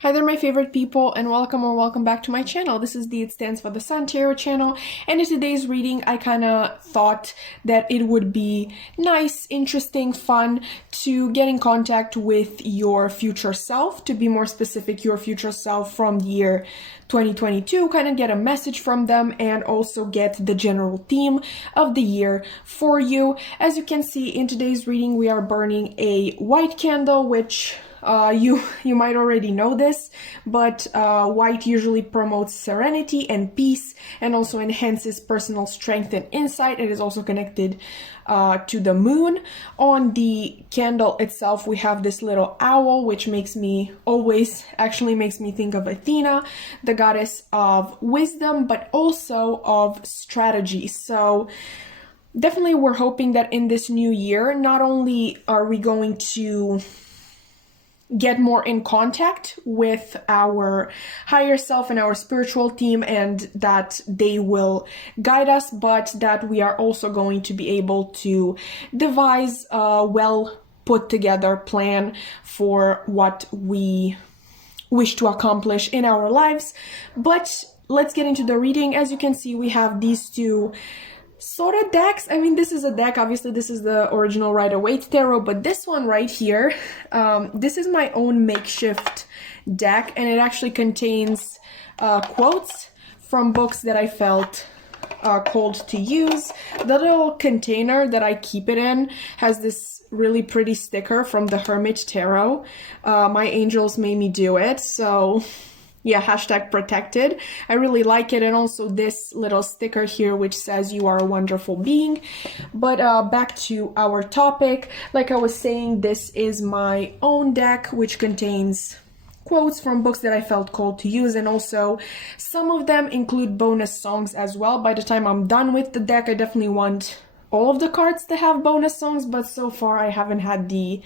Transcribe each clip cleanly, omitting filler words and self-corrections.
Hi there, my favorite people, and welcome back to my channel. This is It Stands for the Sun Tarot channel, and in today's reading, I kind of thought that it would be nice, interesting, fun to get in contact with your future self, to be more specific, your future self from the year 2022, kind of get a message from them, and also get the general theme of the year for you. As you can see in today's reading, we are burning a white candle, which you might already know this, but white usually promotes serenity and peace and also enhances personal strength and insight. It is also connected to the moon. On the candle itself, we have this little owl, which makes me think of Athena, the goddess of wisdom, but also of strategy. So definitely we're hoping that in this new year, not only are we going to get more in contact with our higher self and our spiritual team, and that they will guide us, but that we are also going to be able to devise a well put together plan for what we wish to accomplish in our lives. But let's get into the reading. As you can see, we have these two sort of decks. I mean, this is a deck, obviously this is the original Waite tarot, but this one right here, this is my own makeshift deck, and it actually contains quotes from books that I felt called to use. The little container that I keep it in has this really pretty sticker from the Hermit Tarot. My angels made me do it, so yeah, hashtag protected. I really like it. And also this little sticker here, which says you are a wonderful being. But back to our topic. Like I was saying, this is my own deck, which contains quotes from books that I felt called to use. And also some of them include bonus songs as well. By the time I'm done with the deck, I definitely want all of the cards to have bonus songs. But so far I haven't had the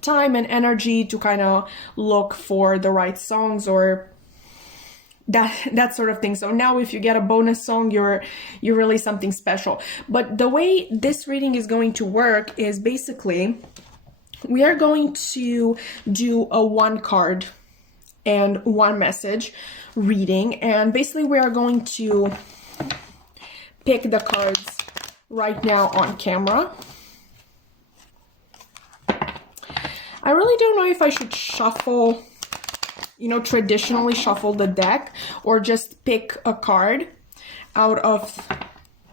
time and energy to kind of look for the right songs or that sort of thing. So now if you get a bonus song, you're really something special. But the way this reading is going to work is basically we are going to do a one card and one message reading, and basically we are going to pick the cards right now on camera. I really don't know if I should shuffle, traditionally shuffle the deck, or just pick a card out of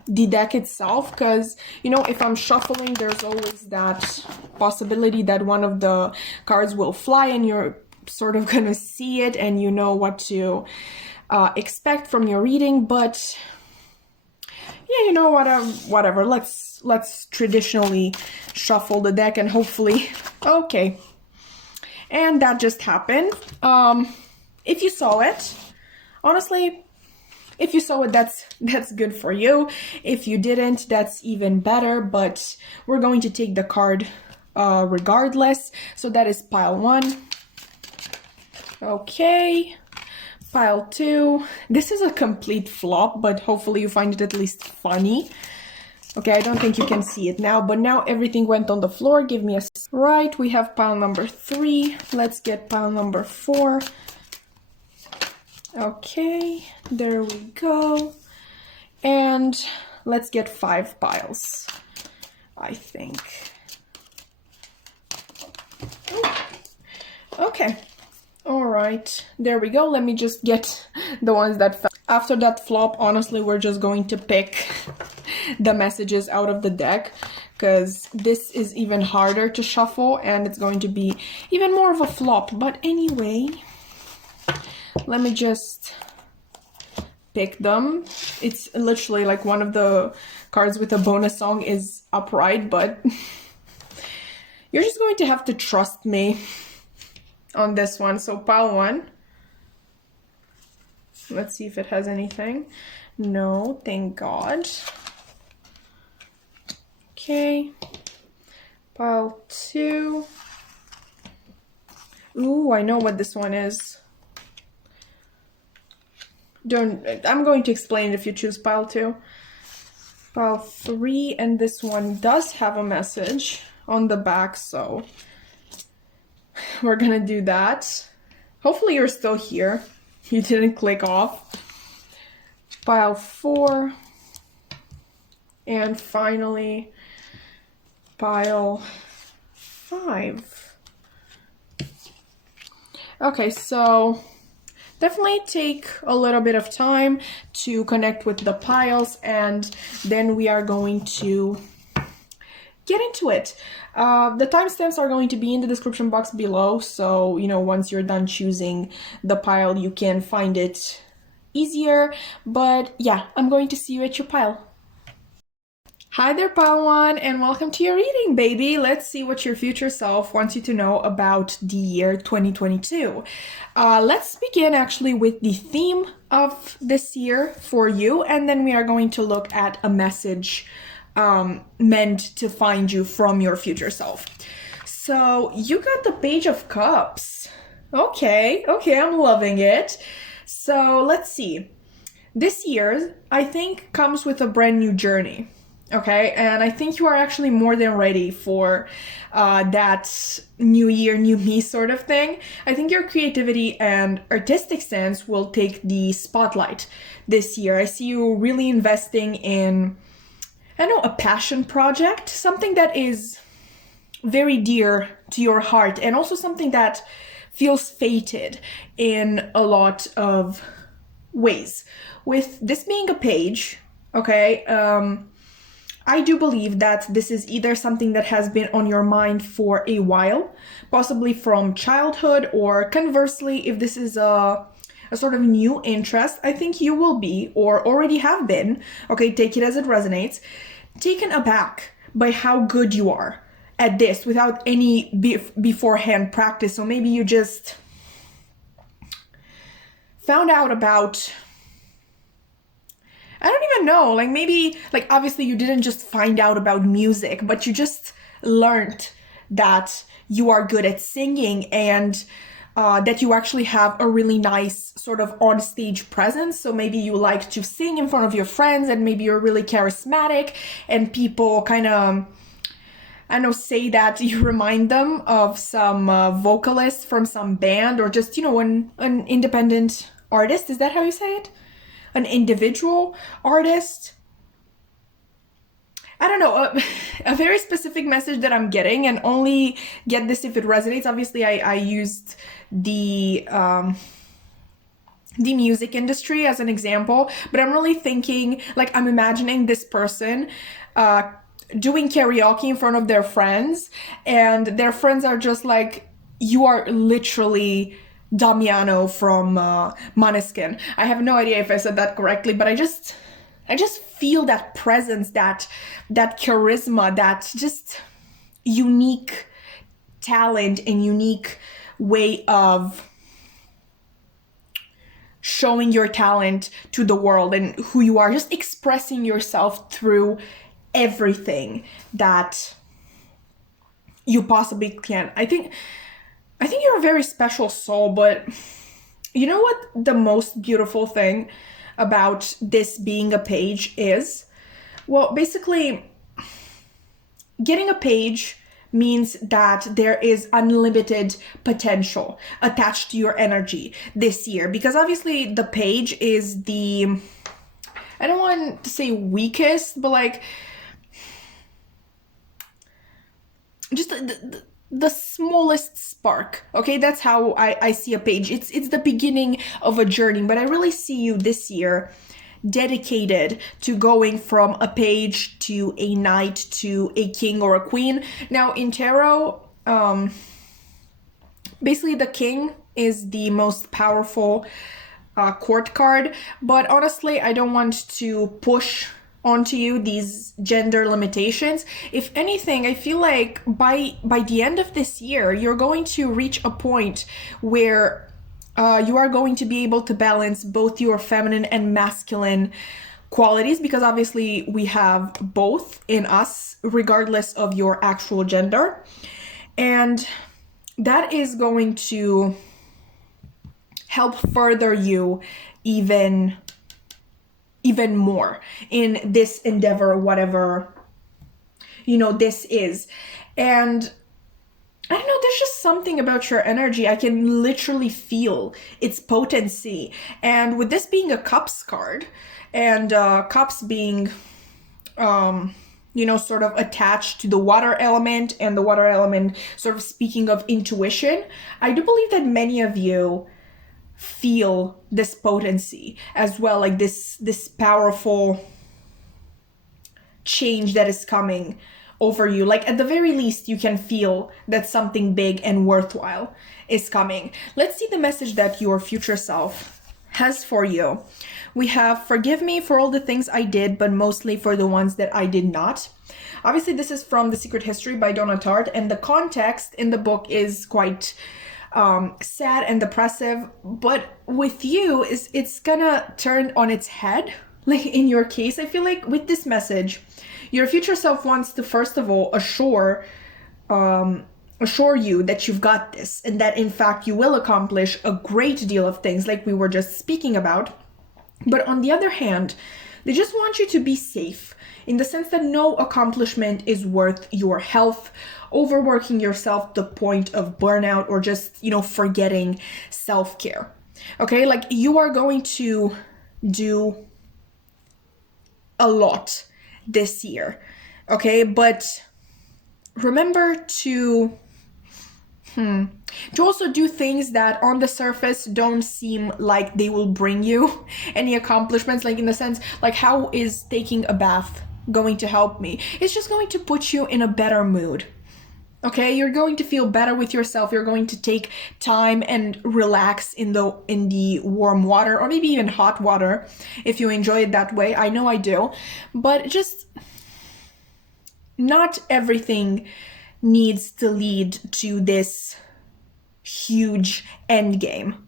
the deck itself, because if I'm shuffling, there's always that possibility that one of the cards will fly and you're sort of gonna see it and you know what to expect from your reading. But yeah, whatever, let's traditionally shuffle the deck and hopefully okay. And that just happened. If you saw it, honestly, if you saw it, that's good for you. If you didn't, that's even better, but we're going to take the card regardless. So that is pile 1. Okay, pile 2. This is a complete flop, but hopefully you find it at least funny. Okay, I don't think you can see it now, but now everything went on the floor. Give me a... Right, we have pile number 3. Let's get pile number 4. Okay, there we go. And let's get 5 piles, I think. Okay, all right, there we go. Let me just get the ones that fell. After that flop, honestly, we're just going to pick the messages out of the deck, because this is even harder to shuffle and it's going to be even more of a flop. But anyway, let me just pick them. It's literally like one of the cards with a bonus song is upright, but you're just going to have to trust me on this one. So pile 1. Let's see if it has anything. No, thank God. Okay, pile 2. Ooh, I know what this one is. I'm going to explain it if you choose pile 2. Pile 3, and this one does have a message on the back, so we're gonna do that. Hopefully you're still here. You didn't click off. Pile 4. And finally, pile 5. Okay, so definitely take a little bit of time to connect with the piles, and then we are going to get into it. The timestamps are going to be in the description box below, so once you're done choosing the pile, you can find it easier. But yeah, I'm going to see you at your pile. Hi there, Pile 1, and welcome to your reading, baby. Let's see what your future self wants you to know about the year 2022. Let's begin actually with the theme of this year for you, and then we are going to look at a message meant to find you from your future self. So you got the Page of Cups. Okay, I'm loving it. So let's see. This year, I think, comes with a brand new journey. Okay, and I think you are actually more than ready for that new year, new me sort of thing. I think your creativity and artistic sense will take the spotlight this year. I see you really investing in, a passion project, something that is very dear to your heart, and also something that feels fated in a lot of ways. With this being a page, okay, I do believe that this is either something that has been on your mind for a while, possibly from childhood, or conversely, if this is a sort of new interest, I think you will be, or already have been, okay, take it as it resonates, taken aback by how good you are at this without any beforehand practice. So maybe you just found out about, I don't even know, like maybe, like obviously you didn't just find out about music, but you just learned that you are good at singing, and that you actually have a really nice sort of on-stage presence. So maybe you like to sing in front of your friends, and maybe you're really charismatic, and people kind of, I don't know, say that you remind them of some vocalist from some band, or just, an independent artist. Is that how you say it? An individual artist? I don't know, a very specific message that I'm getting, and only get this if it resonates. Obviously, I used the music industry as an example, but I'm really thinking, like, I'm imagining this person doing karaoke in front of their friends, and their friends are just like, you are literally Damiano from Måneskin. I have no idea if I said that correctly, but I just feel that presence, that charisma, that just unique talent and unique way of showing your talent to the world and who you are, just expressing yourself through everything that you possibly can. I think you're a very special soul, but you know what the most beautiful thing about this being a page is? Well, basically, getting a page means that there is unlimited potential attached to your energy this year, because obviously the page is the, I don't want to say weakest, but like just the smallest spark. Okay, that's how I see a page. It's the beginning of a journey, but I really see you this year dedicated to going from a page to a knight to a king or a queen. Now in tarot, basically the king is the most powerful court card, but honestly I don't want to push onto you these gender limitations. If anything, I feel like by the end of this year you're going to reach a point where you are going to be able to balance both your feminine and masculine qualities, because obviously we have both in us regardless of your actual gender, and that is going to help further you even more in this endeavor, whatever this is. And I don't know, there's just something about your energy. I can literally feel its potency. And with this being a Cups card, and Cups being, sort of attached to the water element, and the water element sort of speaking of intuition, I do believe that many of you feel this potency as well, like this powerful change that is coming over you. Like at the very least, you can feel that something big and worthwhile is coming. Let's see the message that your future self has for you. We have, forgive me for all the things I did, but mostly for the ones that I did not. Obviously, this is from The Secret History by Donna Tartt, and the context in the book is quite sad and depressive, but with you, it's gonna turn on its head. Like in your case, I feel like with this message, your future self wants to first of all assure you that you've got this, and that in fact you will accomplish a great deal of things like we were just speaking about. But on the other hand, they just want you to be safe, in the sense that no accomplishment is worth your health, overworking yourself to the point of burnout, or just, forgetting self-care. Okay, like you are going to do a lot this year. Okay, but remember to also do things that on the surface don't seem like they will bring you any accomplishments. Like in the sense, like how is taking a bath going to help me? It's just going to put you in a better mood. Okay, you're going to feel better with yourself. You're going to take time and relax in the warm water, or maybe even hot water if you enjoy it that way. I know I do. But just not everything needs to lead to this huge end game.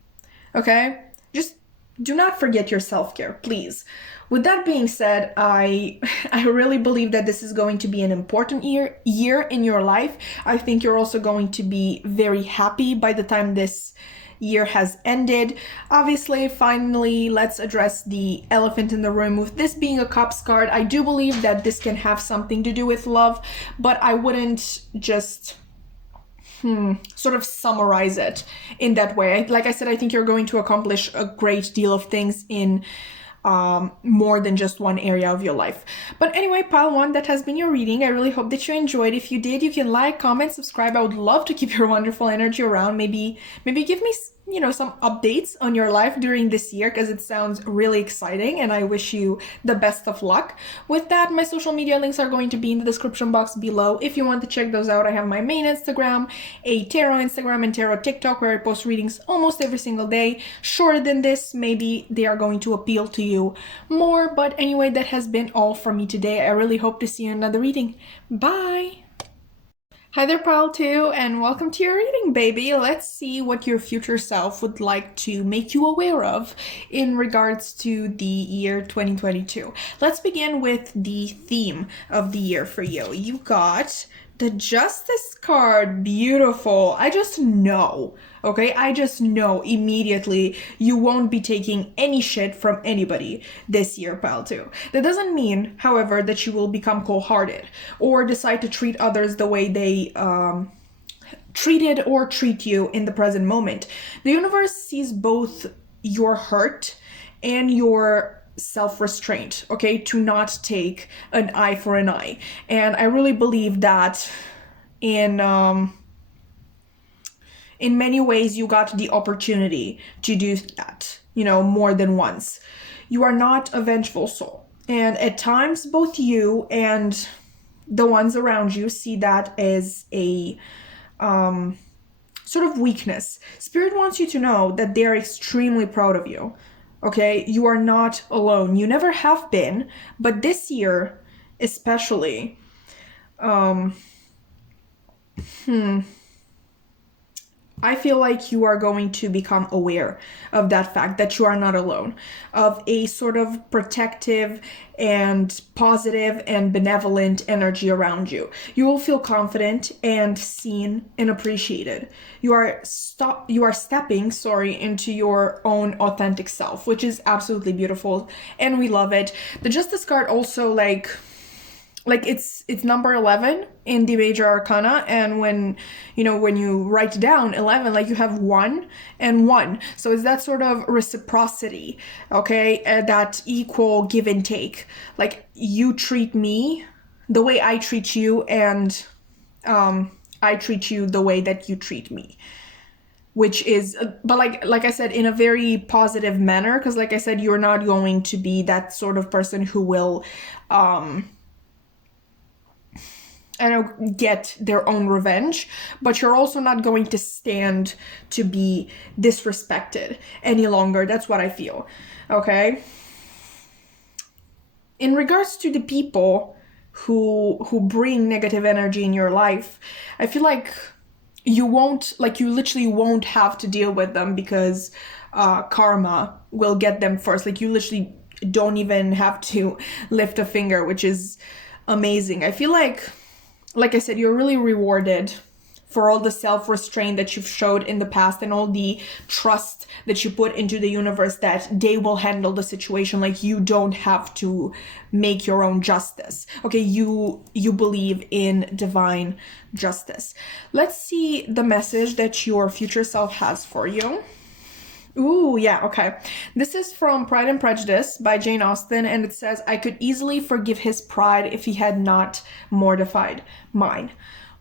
Okay? Just do not forget your self-care, please. With that being said, I really believe that this is going to be an important year in your life. I think you're also going to be very happy by the time this year has ended. Obviously, finally, let's address the elephant in the room. With this being a Cups card, I do believe that this can have something to do with love, but I wouldn't just sort of summarize it in that way. Like I said, I think you're going to accomplish a great deal of things in more than just one area of your life. But anyway, pile one, that has been your reading. I really hope that you enjoyed. If you did, you can like, comment, subscribe. I would love to keep your wonderful energy around. Maybe give me some updates on your life during this year, because it sounds really exciting, and I wish you the best of luck. With that, my social media links are going to be in the description box below. If you want to check those out, I have my main Instagram, a tarot Instagram, and tarot TikTok, where I post readings almost every single day. Shorter than this, maybe they are going to appeal to you more. But anyway, that has been all from me today. I really hope to see you in another reading. Bye! Hi there, Pile 2, and welcome to your reading, baby. Let's see what your future self would like to make you aware of in regards to the year 2022. Let's begin with the theme of the year for you. You got the Justice card. Beautiful. I just know, okay? I just know immediately you won't be taking any shit from anybody this year, Pile 2. That doesn't mean, however, that you will become cold-hearted or decide to treat others the way they treated or treat you in the present moment. The universe sees both your hurt and your self-restraint, okay, to not take an eye for an eye. And I really believe that in many ways you got the opportunity to do that, more than once. You are not a vengeful soul, and at times both you and the ones around you see that as a sort of weakness. Spirit wants you to know that they're extremely proud of you. Okay, you are not alone. You never have been, but this year especially, I feel like you are going to become aware of that fact, that you are not alone, of a sort of protective and positive and benevolent energy around you. You will feel confident and seen and appreciated. You are stepping into your own authentic self, which is absolutely beautiful, and we love it. The Justice card also like it's number 11 in the major arcana, and when you write down 11, like you have 1 and 1, so it's that sort of reciprocity, okay, that equal give and take, like you treat me the way I treat you, and I treat you the way that you treat me, which is, but like I said, in a very positive manner, because like I said, you're not going to be that sort of person who will get their own revenge, but you're also not going to stand to be disrespected any longer. That's what I feel, okay? In regards to the people who bring negative energy in your life, I feel like you literally won't have to deal with them, because karma will get them first. Like you literally don't even have to lift a finger, which is amazing. I feel like I said, you're really rewarded for all the self-restraint that you've showed in the past, and all the trust that you put into the universe that they will handle the situation. Like you don't have to make your own justice. Okay, you believe in divine justice. Let's see the message that your future self has for you. Ooh, yeah, okay. This is from Pride and Prejudice by Jane Austen, and it says, I could easily forgive his pride if he had not mortified mine.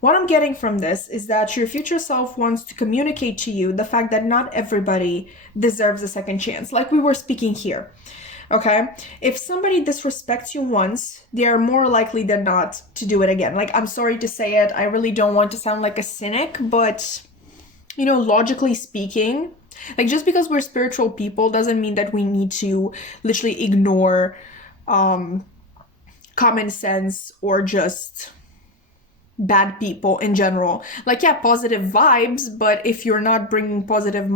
What I'm getting from this is that your future self wants to communicate to you the fact that not everybody deserves a second chance, like we were speaking here. Okay? If somebody disrespects you once, they are more likely than not to do it again. Like, I'm sorry to say it, I really don't want to sound like a cynic, but, logically speaking, like just because we're spiritual people doesn't mean that we need to literally ignore common sense or just bad people in general. Like, yeah, positive vibes, but if you're not bringing positive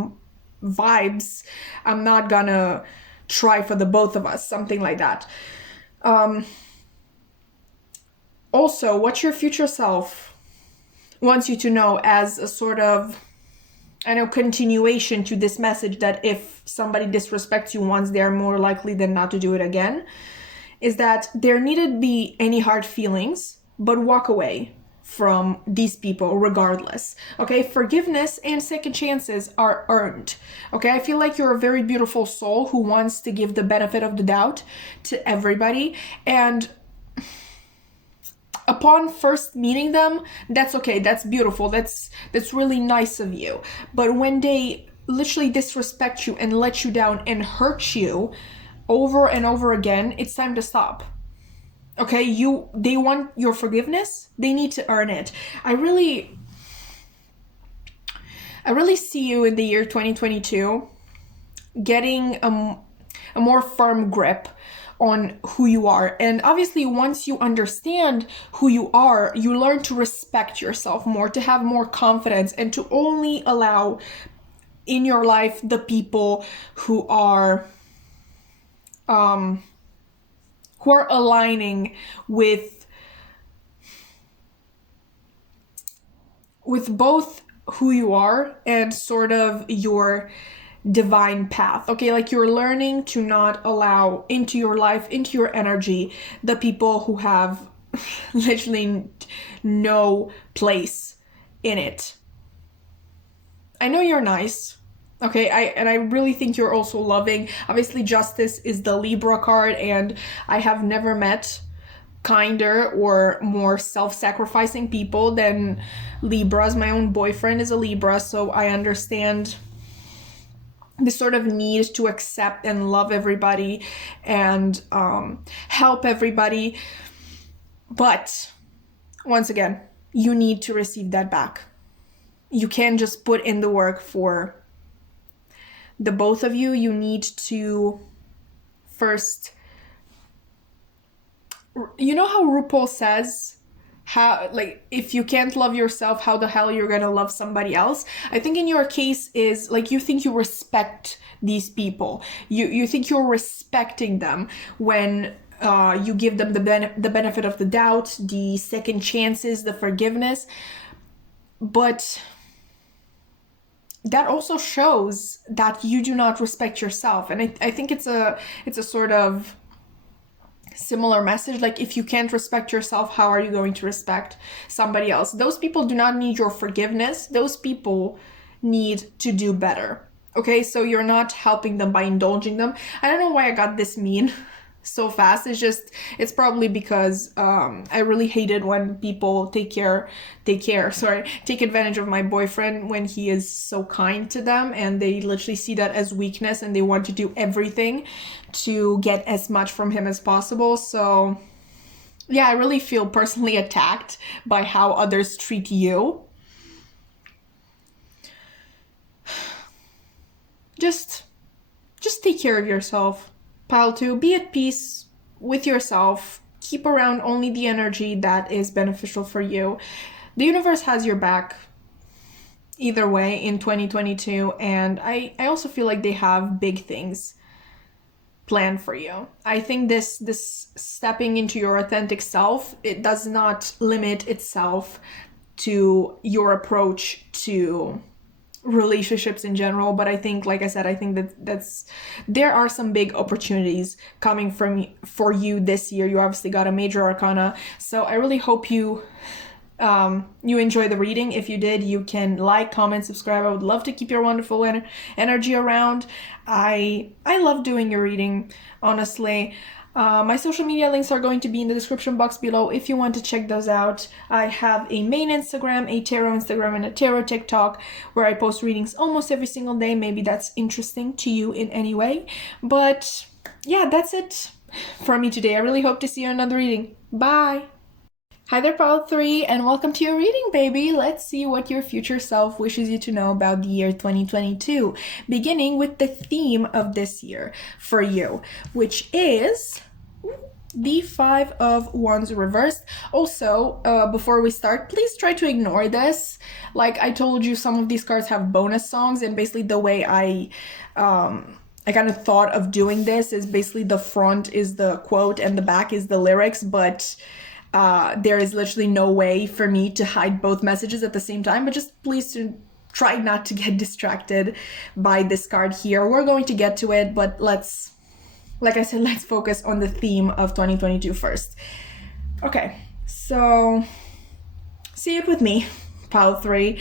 vibes, I'm not gonna try for the both of us, something like that. Also, what your future self wants you to know as a sort of, continuation to this message that if somebody disrespects you once, they're more likely than not to do it again, is that there needn't be any hard feelings, but walk away from these people regardless. Okay, forgiveness and second chances are earned. Okay, I feel like you're a very beautiful soul who wants to give the benefit of the doubt to everybody, and upon first meeting them, that's okay, that's beautiful, that's really nice of you. But when they literally disrespect you and let you down and hurt you over and over again, it's time to stop. Okay, they want your forgiveness, they need to earn it. I really see you in the year 2022 getting a more firm grip on who you are. And obviously, once you understand who you are, you learn to respect yourself more, to have more confidence, and to only allow in your life the people who are aligning with both who you are and sort of your divine path. Okay, like you're learning to not allow into your life, into your energy, the people who have literally no place in it. I know you're nice. Okay, I really think you're also loving. Obviously, Justice is the Libra card, and I have never met kinder or more self-sacrificing people than Libras. My own boyfriend is a Libra, so I understand this sort of need to accept and love everybody and help everybody. But once again, you need to receive that back. You can't just put in the work for the both of you. You need to first, you know how RuPaul says, how, like, if you can't love yourself, how the hell you're gonna love somebody else? I think in your case is like, you think you respect these people, you think you're respecting them when you give them the benefit of the doubt, the second chances, the forgiveness. But that also shows that you do not respect yourself, and I think it's a sort of similar message. Like, if you can't respect yourself, how are you going to respect somebody else? Those people do not need your forgiveness. Those people need to do better. Okay, so you're not helping them by indulging them. I don't know why I got this mean so fast. It's probably because I really hated when people take advantage of my boyfriend when he is so kind to them, and they literally see that as weakness and they want to do everything to get as much from him as possible. So yeah, I really feel personally attacked by how others treat you. Just take care of yourself. Pile 2, be at peace with yourself. Keep around only the energy that is beneficial for you. The universe has your back either way in 2022, and I also feel like they have big things planned for you. I think this stepping into your authentic self, it does not limit itself to your approach to relationships in general, but I think, like I said, I think that's there are some big opportunities coming for you this year. You obviously got a major arcana, so I really hope you enjoy the reading. If you did, you can like, comment, subscribe. I would love to keep your wonderful energy around. I love doing your reading, honestly. My social media links are going to be in the description box below if you want to check those out. I have a main Instagram, a tarot Instagram, and a tarot TikTok where I post readings almost every single day. Maybe that's interesting to you in any way. But yeah, that's it for me today. I really hope to see you in another reading. Bye! Hi there, Pile 3, and welcome to your reading, baby. Let's see what your future self wishes you to know about the year 2022, beginning with the theme of this year for you, which is the 5 of Wands reversed. Also, before we start, please try to ignore this. Like I told you, some of these cards have bonus songs, and basically the way I kind of thought of doing this is basically the front is the quote and the back is the lyrics, but there is literally no way for me to hide both messages at the same time, but just please try not to get distracted by this card here. We're going to get to it, but like I said, let's focus on the theme of 2022 first. Okay, so see it with me, Pile 3.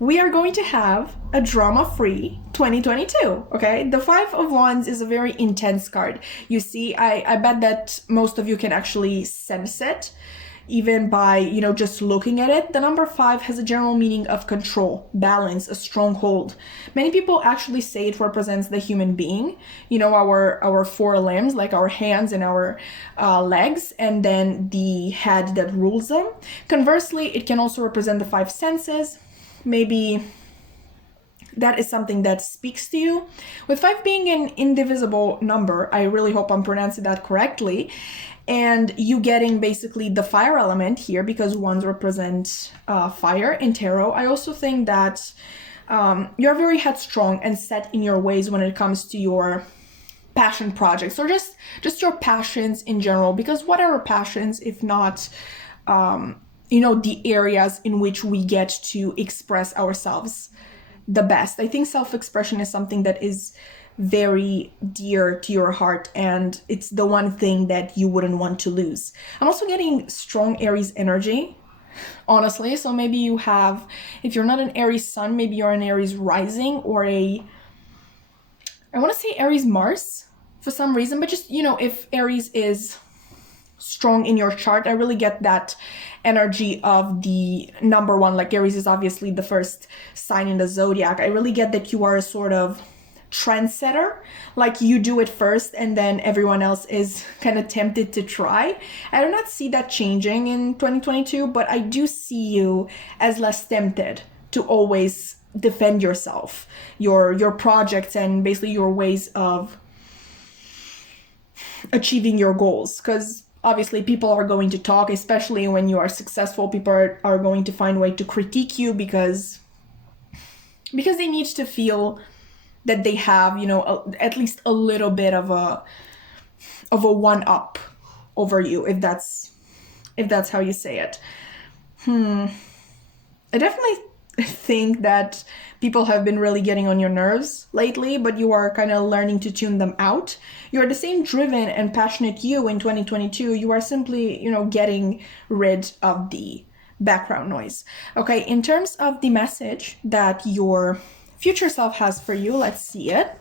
We are going to have a drama-free 2022, okay? The 5 of Wands is a very intense card. You see, I bet that most of you can actually sense it, even by, just looking at it. The number 5 has a general meaning of control, balance, a stronghold. Many people actually say it represents the human being, our 4 limbs, like our hands and our legs, and then the head that rules them. Conversely, it can also represent the 5 senses. Maybe that is something that speaks to you. With 5 being an indivisible number, I really hope I'm pronouncing that correctly, and you getting basically the fire element here because wands represent fire in tarot. I also think that you're very headstrong and set in your ways when it comes to your passion projects, or just your passions in general, because what are our passions if not the areas in which we get to express ourselves the best. I think self-expression is something that is very dear to your heart, and it's the one thing that you wouldn't want to lose. I'm also getting strong Aries energy, honestly. So maybe you have, if you're not an Aries sun, maybe you're an Aries rising, or I want to say Aries Mars for some reason, but just, if Aries is strong in your chart, I really get that energy of the number 1. Like Aries is obviously the first sign in the zodiac. I really get that you are a sort of trendsetter, like you do it first and then everyone else is kind of tempted to try. I do not see that changing in 2022, but I do see you as less tempted to always defend yourself, your projects, and basically your ways of achieving your goals, because obviously people are going to talk, especially when you are successful. People are going to find a way to critique you because they need to feel that they have, at least a little bit of a one-up over you, if that's how you say it. I definitely think that people have been really getting on your nerves lately, but you are kind of learning to tune them out. You're the same driven and passionate you in 2022. You are simply, getting rid of the background noise. Okay, in terms of the message that your future self has for you, let's see it.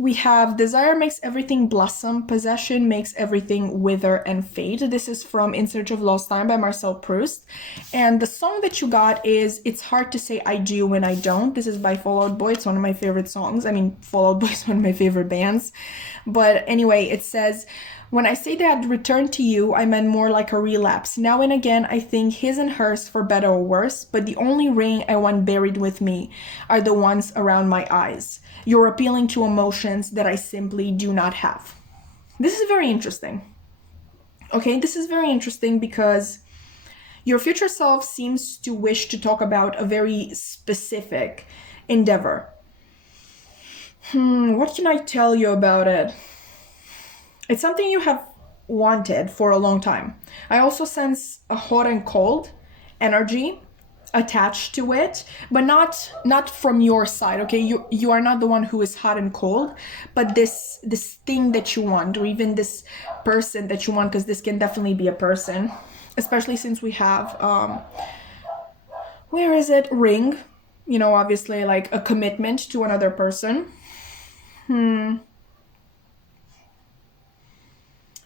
We have desire makes everything blossom, possession makes everything wither and fade. This is from In Search of Lost Time by Marcel Proust. And the song that you got is It's Hard to Say I Do When I Don't. This is by Fall Out Boy. It's one of my favorite songs. I mean, Fall Out Boy is one of my favorite bands. But anyway, it says, when I say that I'd return to you, I meant more like a relapse. Now and again, I think his and hers for better or worse, but the only ring I want buried with me are the ones around my eyes. You're appealing to emotions that I simply do not have. This is very interesting. Okay, this is very interesting because your future self seems to wish to talk about a very specific endeavor. What can I tell you about it? It's something you have wanted for a long time. I also sense a hot and cold energy attached to it, but not from your side. Okay, you are not the one who is hot and cold, but this thing that you want, or even this person that you want, because this can definitely be a person, especially since we have where is it, ring, obviously like a commitment to another person.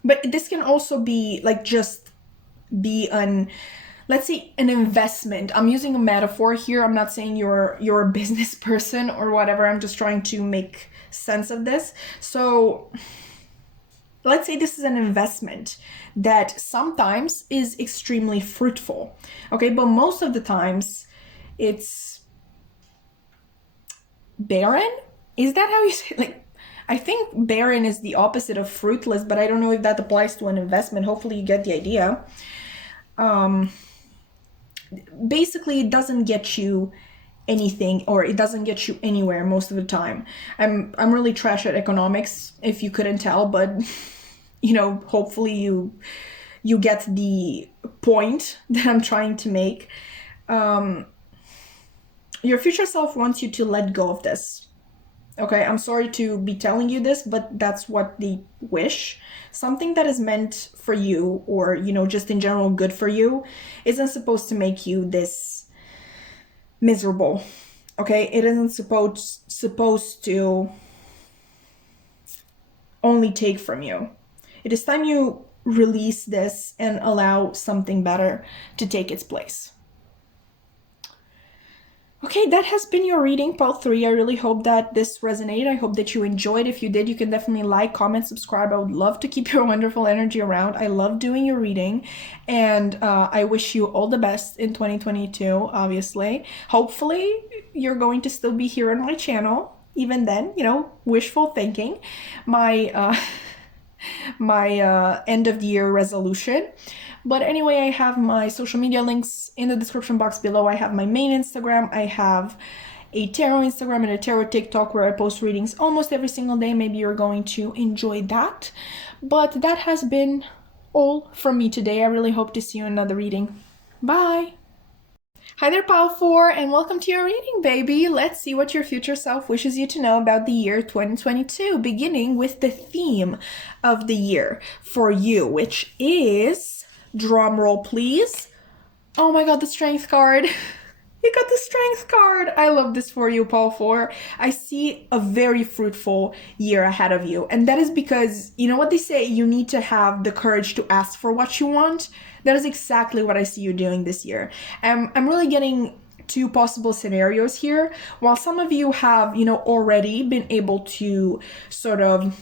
But this can also be like just be let's say an investment. I'm using a metaphor here. I'm not saying you're a business person or whatever. I'm just trying to make sense of this. So let's say this is an investment that sometimes is extremely fruitful. Okay, but most of the times it's barren. Is that how you say it? Like, I think barren is the opposite of fruitless, but I don't know if that applies to an investment. Hopefully you get the idea. Basically, it doesn't get you anything, or it doesn't get you anywhere most of the time. I'm really trash at economics, if you couldn't tell, but hopefully you get the point that I'm trying to make. Your future self wants you to let go of this. Okay, I'm sorry to be telling you this, but that's what they wish. Something that is meant for you, or, just in general good for you, isn't supposed to make you this miserable. Okay, it isn't supposed to only take from you. It is time you release this and allow something better to take its place. Okay, that has been your reading, part 3. I really hope that this resonated. I hope that you enjoyed. If you did, you can definitely like, comment, subscribe. I would love to keep your wonderful energy around. I love doing your reading, and I wish you all the best in 2022, obviously. Hopefully, you're going to still be here on my channel. Even then, wishful thinking. My end of the year resolution. But anyway, I have my social media links in the description box below. I have my main Instagram. I have a tarot Instagram and a tarot TikTok where I post readings almost every single day. Maybe you're going to enjoy that. But that has been all from me today. I really hope to see you in another reading. Bye! Hi there, Pile 4, and welcome to your reading, baby. Let's see what your future self wishes you to know about the year 2022, beginning with the theme of the year for you, which is, drum roll please. Oh my god, the Strength card. You got the Strength card. I love this for you, Pile 4. I see a very fruitful year ahead of you, and that is because, you know what they say, you need to have the courage to ask for what you want. That is exactly what I see you doing this year. I'm really getting 2 possible scenarios here. While some of you have, already been able to sort of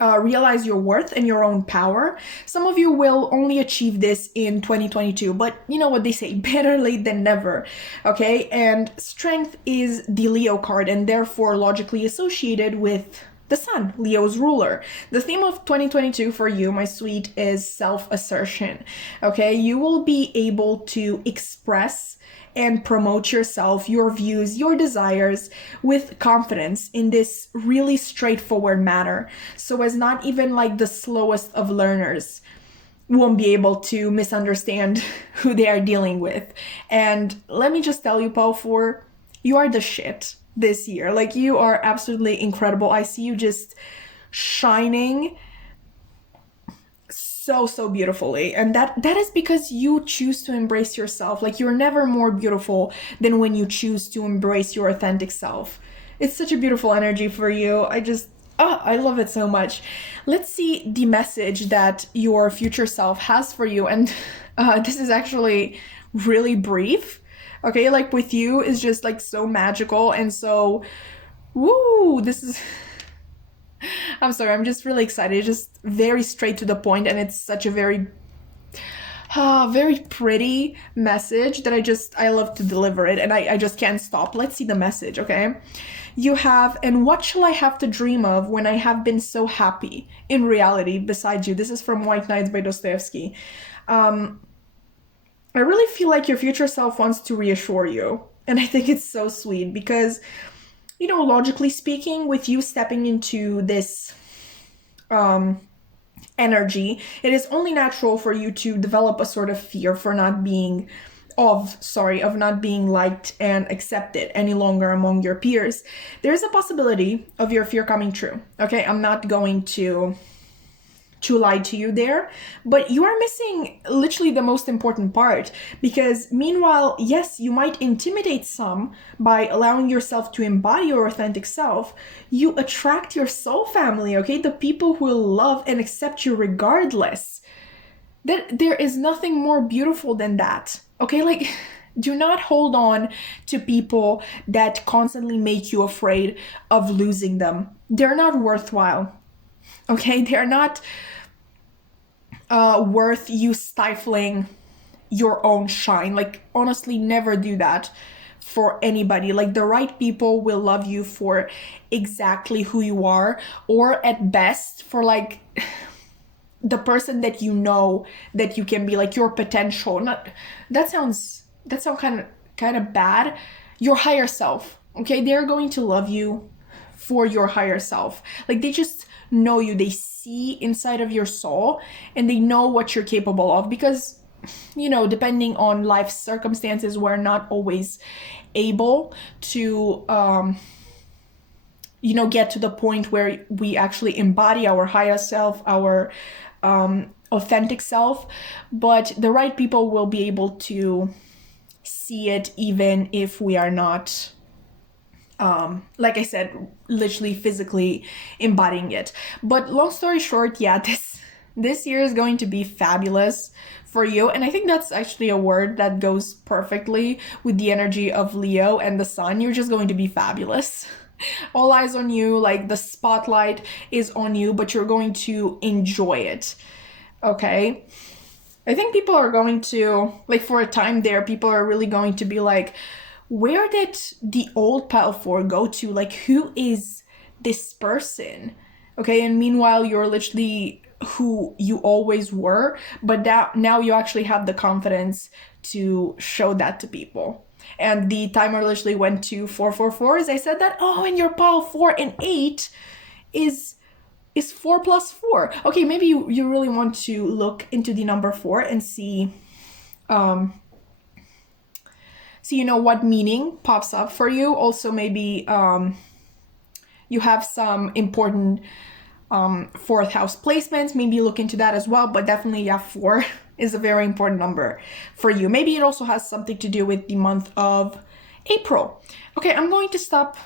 realize your worth and your own power, some of you will only achieve this in 2022. But you know what they say, better late than never. Okay, and Strength is the Leo card, and therefore logically associated with the Sun, Leo's ruler. The theme of 2022 for you, my sweet, is self-assertion. Okay, you will be able to express and promote yourself, your views, your desires with confidence in this really straightforward manner, so as not even like the slowest of learners won't be able to misunderstand who they are dealing with. And let me just tell you, Pile 4, You are the shit this year. Like, you are absolutely incredible. I see you just shining so beautifully, and that is because you choose to embrace yourself. Like, you're never more beautiful than when you choose to embrace your authentic self. It's such a beautiful energy for you. I love it so much. Let's see the message that your future self has for you. And this is actually really brief. Okay, like with you is just like so magical and so woo, this is I'm sorry, I'm just really excited. It's just very straight to the point, and it's such a very pretty message that I love to deliver it, and I just can't stop. Let's see the message, okay? You have, and what shall I have to dream of when I have been so happy in reality beside you? This is from White Nights by Dostoevsky. I really feel like your future self wants to reassure you, and I think it's so sweet because, you know, logically speaking, with you stepping into this energy, it is only natural for you to develop a sort of fear for not being of not being liked and accepted any longer among your peers. There is a possibility of your fear coming true. Okay, I'm not going to lie to you there, but you are missing literally the most important part, because meanwhile, yes, you might intimidate some by allowing yourself to embody your authentic self. You attract your soul family, okay? The people who will love and accept you regardless. That there is nothing more beautiful than that, okay? Like, do not hold on to people that constantly make you afraid of losing them. They're not worthwhile, okay? They're not worth you stifling your own shine. Like, honestly, never do that for anybody. Like, the right people will love you for exactly who you are, or at best for like the person that you know that you can be, like your potential. Not that sounds kind of bad. Your higher self, okay? They're going to love you for your higher self. Like, they just know you, they see inside of your soul, and they know what you're capable of, because, you know, depending on life circumstances, we're not always able to you know, get to the point where we actually embody our higher self, our authentic self. But the right people will be able to see it, even if we are not like I said, literally physically embodying it. But long story short, yeah, this year is going to be fabulous for you, and I think that's actually a word that goes perfectly with the energy of Leo and the sun. You're just going to be fabulous. All eyes on you, like the spotlight is on you, but you're going to enjoy it, okay? I think people are going to, like, for a time there, people are really going to be like, where did the old pile 4 go to? Like, who is this person? Okay, and meanwhile, you're literally who you always were, but now you actually have the confidence to show that to people. And the timer literally went to 444 as I said that. Oh, and your pile 4 and 8 is 4 plus 4. Okay, maybe you really want to look into the number 4 and see you know what meaning pops up for you. Also, maybe you have some important fourth house placements. Maybe look into that as well. But definitely, yeah, 4 is a very important number for you. Maybe it also has something to do with the month of April. Okay, I'm going to stop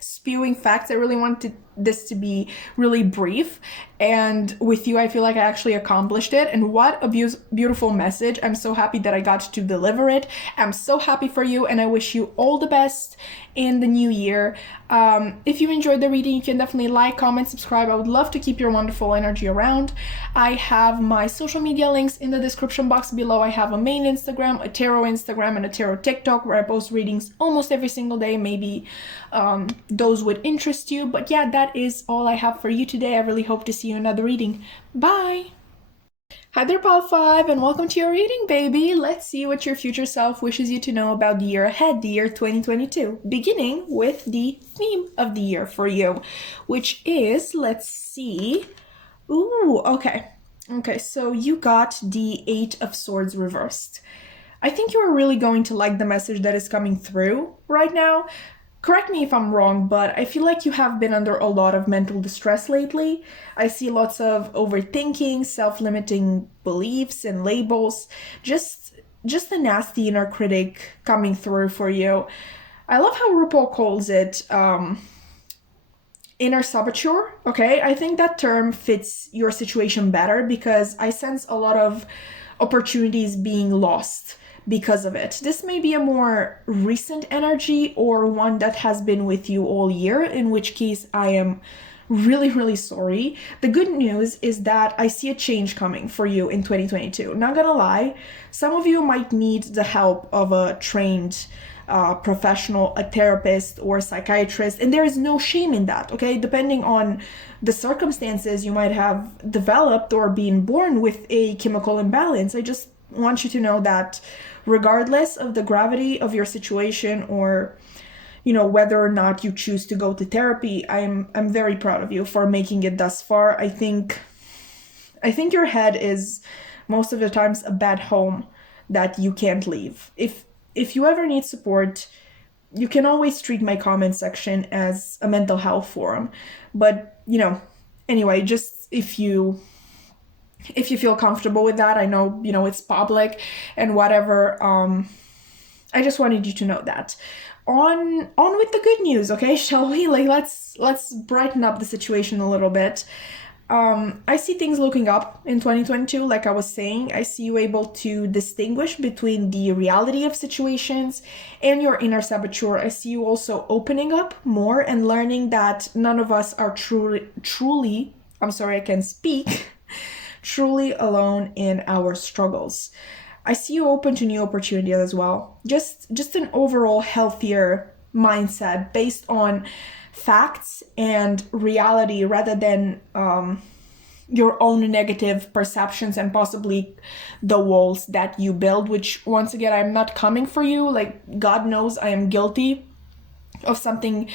spewing facts. I really wanted this to be really brief, and with you I feel like I actually accomplished it. And what a beautiful message. I'm so happy that I got to deliver it. I'm so happy for you, and I wish you all the best in the new year. If you enjoyed the reading, you can definitely like, comment, subscribe. I would love to keep your wonderful energy around. I have my social media links in the description box below. I have a main Instagram, a tarot Instagram, and a tarot TikTok where I post readings almost every single day. Maybe those would interest you. But yeah, that is all I have for you today. I really hope to see you in another reading. Bye! Hi there, Pile 5, and welcome to your reading, baby! Let's see what your future self wishes you to know about the year ahead, the year 2022. Beginning with the theme of the year for you, which is, let's see... Ooh, okay. Okay, so you got the 8 of Swords reversed. I think you are really going to like the message that is coming through right now. Correct me if I'm wrong, but I feel like you have been under a lot of mental distress lately. I see lots of overthinking, self-limiting beliefs and labels, just the nasty inner critic coming through for you. I love how RuPaul calls it inner saboteur. Okay, I think that term fits your situation better because I sense a lot of opportunities being lost because of it. This may be a more recent energy or one that has been with you all year, in which case I am really, really sorry. The good news is that I see a change coming for you in 2022. Not gonna lie, some of you might need the help of a trained professional, a therapist or a psychiatrist, and there is no shame in that, okay? Depending on the circumstances, you might have developed or been born with a chemical imbalance. I just want you to know that regardless of the gravity of your situation or whether or not you choose to go to therapy, I'm very proud of you for making it thus far. I think your head is most of the times a bad home that you can't leave. If you ever need support, you can always treat my comment section as a mental health forum. But, anyway, just if you feel comfortable with that, I know, it's public and whatever. I just wanted you to know that. On with the good news, okay? Shall we? Let's brighten up the situation a little bit. I see things looking up in 2022, like I was saying. I see you able to distinguish between the reality of situations and your inner saboteur. I see you also opening up more and learning that none of us are truly, I'm sorry, I can't speak, truly alone in our struggles. I see you open to new opportunities as well. Just an overall healthier mindset based on facts and reality rather than your own negative perceptions and possibly the walls that you build, which once again, I'm not coming for you. Like, God knows I am guilty of something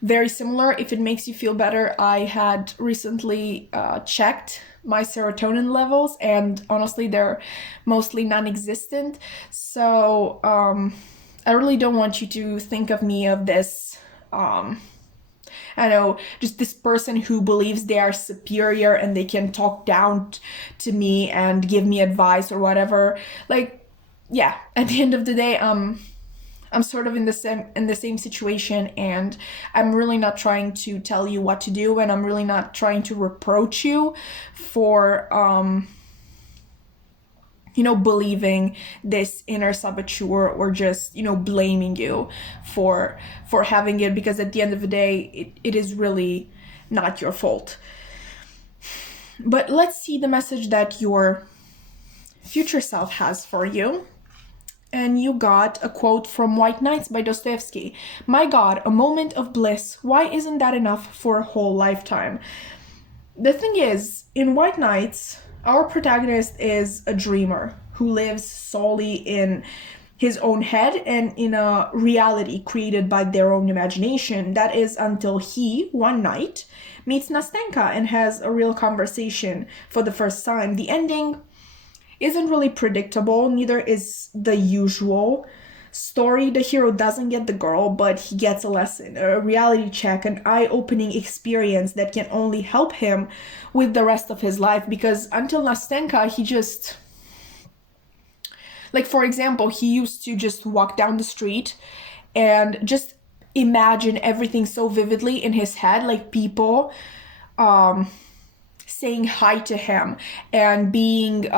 very similar. If it makes you feel better, I had recently checked my serotonin levels, and honestly, they're mostly non-existent. So I really don't want you to think of me of this I know, just this person who believes they are superior and they can talk down to me and give me advice or whatever. Like, yeah, at the end of the day, I'm sort of in the same situation, and I'm really not trying to tell you what to do, and I'm really not trying to reproach you for believing this inner saboteur or just blaming you for having it, because at the end of the day it is really not your fault. But let's see the message that your future self has for you. And you got a quote from White Nights by Dostoevsky. My God, a moment of bliss. Why isn't that enough for a whole lifetime? The thing is, in White Nights, our protagonist is a dreamer who lives solely in his own head and in a reality created by their own imagination. That is until he, one night, meets Nastenka and has a real conversation for the first time. The ending isn't really predictable, neither is the usual story. The hero doesn't get the girl, but he gets a lesson, a reality check, an eye-opening experience that can only help him with the rest of his life. Because until Nastenka, he just, like, for example, he used to just walk down the street and just imagine everything so vividly in his head, like people saying hi to him and being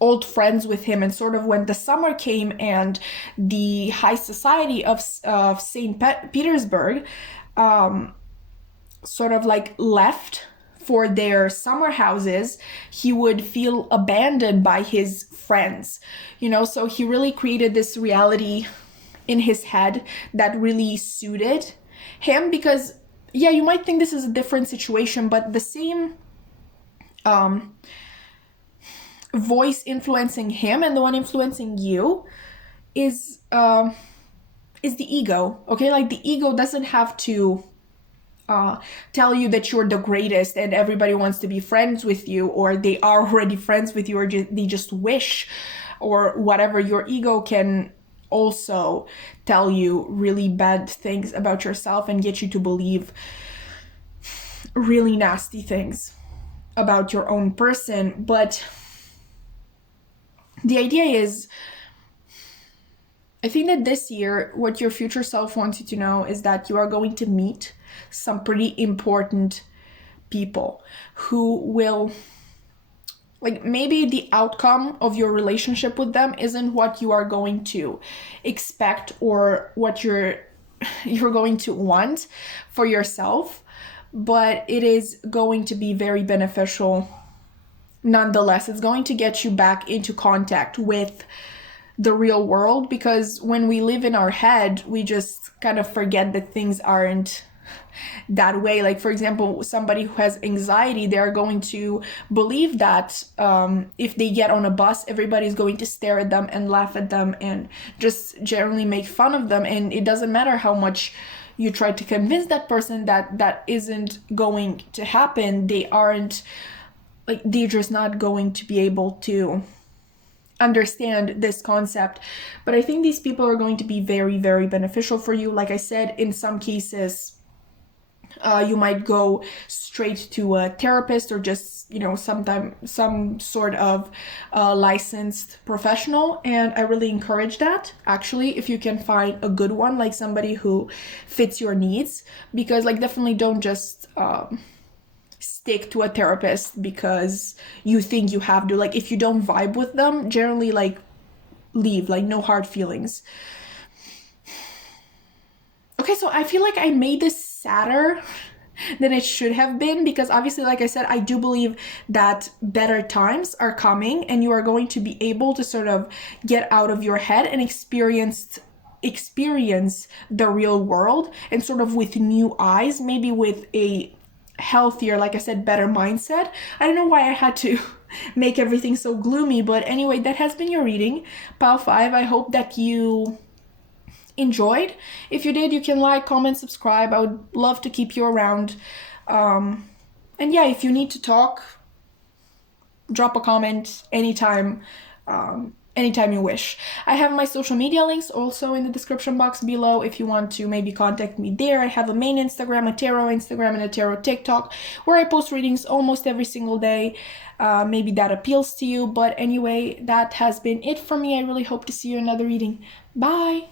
old friends with him. And sort of when the summer came and the high society of St. Petersburg sort of like left for their summer houses, he would feel abandoned by his friends, so he really created this reality in his head that really suited him. Because yeah, you might think this is a different situation, but the same voice influencing him and the one influencing you is the ego. Okay, like the ego doesn't have to tell you that you're the greatest and everybody wants to be friends with you, or they are already friends with you, or they just wish or whatever. Your ego can also tell you really bad things about yourself and get you to believe really nasty things about your own person. But the idea is, I think that this year, what your future self wants you to know is that you are going to meet some pretty important people who will, like, maybe the outcome of your relationship with them isn't what you are going to expect or what you're going to want for yourself, but it is going to be very beneficial nonetheless. It's going to get you back into contact with the real world, because when we live in our head, we just kind of forget that things aren't that way. Like, for example, somebody who has anxiety, they're going to believe that if they get on a bus, everybody's going to stare at them and laugh at them and just generally make fun of them. And it doesn't matter how much you try to convince that person that that isn't going to happen. They're just not going to be able to understand this concept. But I think these people are going to be very, very beneficial for you. Like I said, in some cases, you might go straight to a therapist, or just, some sort of licensed professional. And I really encourage that, actually, if you can find a good one, like somebody who fits your needs. Because, like, definitely don't just stick to a therapist because you think you have to. Like, if you don't vibe with them, generally, like, leave. Like, no hard feelings. Okay, so I feel like I made this sadder than it should have been, because obviously, like I said, I do believe that better times are coming and you are going to be able to sort of get out of your head and experience the real world, and sort of with new eyes, maybe with a healthier, like I said, better mindset. I don't know why I had to make everything so gloomy, but anyway, that has been your reading, Pile 5. I hope that you enjoyed. If you did, you can like, comment, subscribe. I would love to keep you around. And yeah, if you need to talk, drop a comment anytime. Anytime you wish. I have my social media links also in the description box below if you want to maybe contact me there. I have a main Instagram, a tarot Instagram, and a tarot TikTok where I post readings almost every single day. Maybe that appeals to you. But anyway, that has been it for me. I really hope to see you in another reading. Bye!